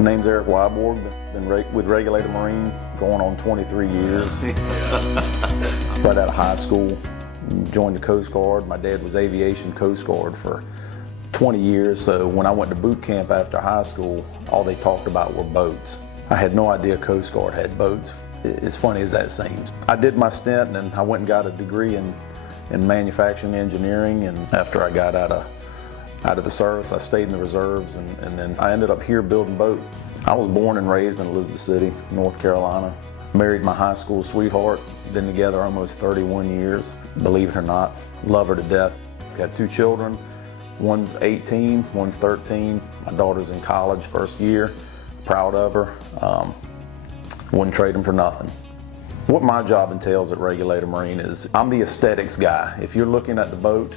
My name's Erik Wiborg, been with Regulator Marine going on 23 years. Right out of high school, joined the Coast Guard. My dad was aviation Coast Guard for 20 years, so when I went to boot camp after high school, all they talked about were boats. I had no idea Coast Guard had boats, as funny as that seems. I did my stint and then I went and got a degree in manufacturing engineering, and after I got out of the service, I stayed in the reserves, and then I ended up here building boats. I was born and raised in Elizabeth City, North Carolina. Married my high school sweetheart, been together almost 31 years. Believe it or not, love her to death. Got 2 children, one's 18, one's 13. My daughter's in college, first year, proud of her. Wouldn't trade them for nothing. What my job entails at Regulator Marine is I'm the aesthetics guy. If you're looking at the boat,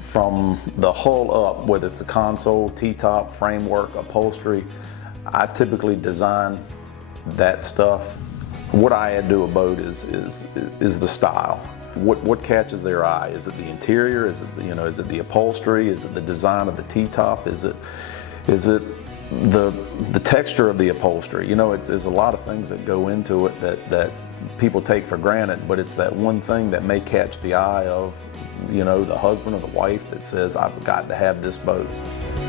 from the hull up, whether it's a console, T-top, framework, upholstery, I typically design that stuff. What I add to a boat is the style. What catches their eye? Is it the interior? Is it is it the upholstery? Is it the design of the T-top? Is it the texture of the upholstery? There's a lot of things that go into it that people take for granted, but it's that one thing that may catch the eye of the husband or the wife that says, I've got to have this boat.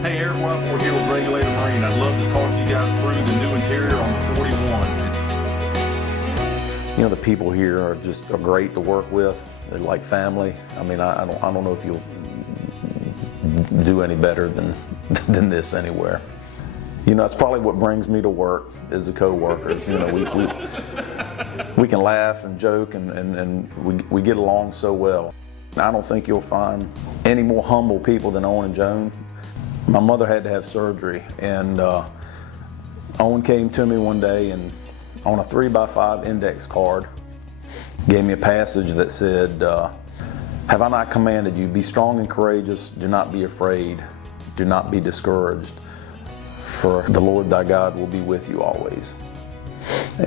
Hey, Erik Wiborg here with Regulator Marine. I'd love to talk to you guys through the new interior on the 41. The people here are great to work with. They're like family. I mean, I don't know if you'll do any better than this anywhere. It's probably what brings me to work is the coworkers. We can laugh and joke, and we get along so well. I don't think you'll find any more humble people than Owen and Joan. My mother had to have surgery, and Owen came to me one day and on a 3x5 index card gave me a passage that said, have I not commanded you, be strong and courageous, do not be afraid, do not be discouraged, for the Lord thy God will be with you always.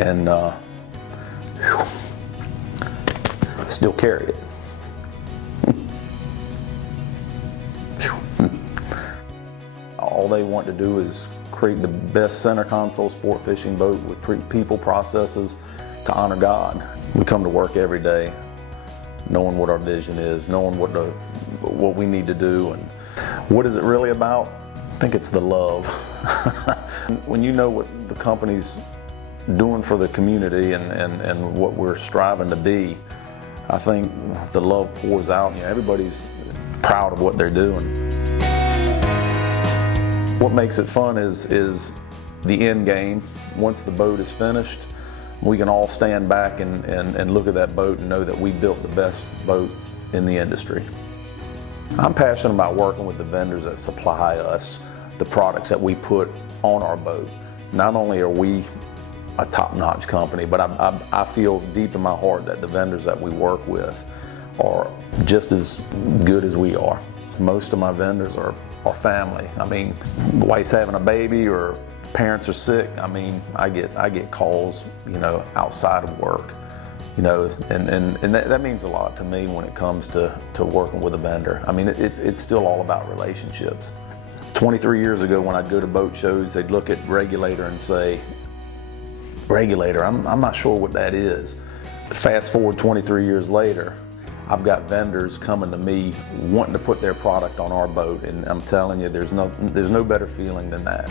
And still carry it. All they want to do is create the best center console sport fishing boat with people, processes to honor God. We come to work every day knowing what our vision is, knowing what we need to do, and what is it really about? I think it's the love. When you know what the company's doing for the community and what we're striving to be, I think the love pours out. Everybody's proud of what they're doing. What makes it fun is the end game. Once the boat is finished, we can all stand back and look at that boat and know that we built the best boat in the industry. I'm passionate about working with the vendors that supply us the products that we put on our boat. Not only are we a top-notch company, but I feel deep in my heart that the vendors that we work with are just as good as we are. Most of my vendors are family. I mean, the wife's having a baby or parents are sick. I mean, I get calls, outside of work, and that means a lot to me when it comes to working with a vendor. I mean, it's still all about relationships. 23 years ago, when I'd go to boat shows, they'd look at Regulator and say, Regulator, I'm not sure what that is. Fast forward 23 years later, I've got vendors coming to me wanting to put their product on our boat, and I'm telling you, there's no better feeling than that.